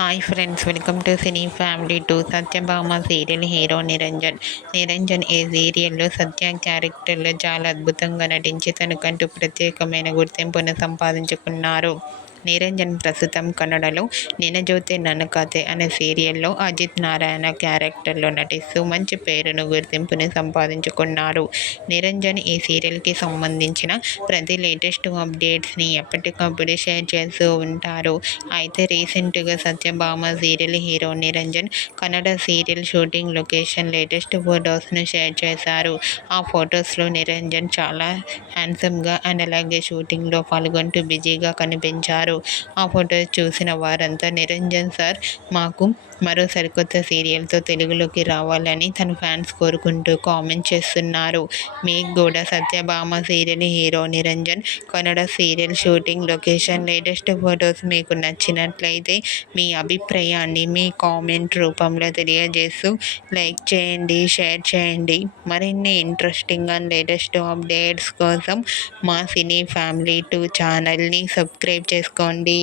Hi friends, welcome to cine family 2. Satyabhama serial hero Niranjan. Niranjan ఈ సీరియల్లో సత్య క్యారెక్టర్లో చాలా అద్భుతంగా నటించి తనకంటూ ప్రత్యేకమైన గుర్తింపును సంపాదించుకున్నారు. నిరంజన్ ప్రస్తుతం కన్నడలో నినజోతే నన్న కథే అనే సీరియల్లో అజిత్ నారాయణ క్యారెక్టర్లో నటిస్తూ మంచి పేరును గుర్తింపుని సంపాదించుకున్నారు. నిరంజన్ ఈ సీరియల్కి సంబంధించిన ప్రతి లేటెస్ట్ అప్డేట్స్ని ఎప్పటికప్పుడు షేర్ చేస్తూ ఉంటారు. అయితే రీసెంట్గా Satyabhama serial hero Niranjan Kannada serial shooting location latest ఫొటోస్ను షేర్ చేశారు. ఆ ఫొటోస్లో నిరంజన్ చాలా హ్యాండ్సమ్గా అండ్ అలాగే షూటింగ్లో పాల్గొంటూ బిజీగా కనిపించారు. ఆ ఫొటోస్ చూసిన వారంతా నిరంజన్ సార్ మాకు మరో సరికొత్త సీరియల్తో తెలుగులోకి రావాలని తన ఫ్యాన్స్ కోరుకుంటూ కామెంట్ చేస్తున్నారు. మీకు కూడా Satyabhama serial hero Niranjan Kannada serial shooting location latest photos మీకు నచ్చినట్లయితే మీ అభిప్రాయాన్ని మీ కామెంట్ రూపంలో తెలియజేస్తూ లైక్ చేయండి, షేర్ చేయండి. మరిన్ని ఇంట్రెస్టింగ్ అండ్ లేటెస్ట్ అప్డేట్స్ కోసం మా సినీ ఫ్యామిలీ 2 ఛానల్ని సబ్స్క్రైబ్ చేసుకోండి.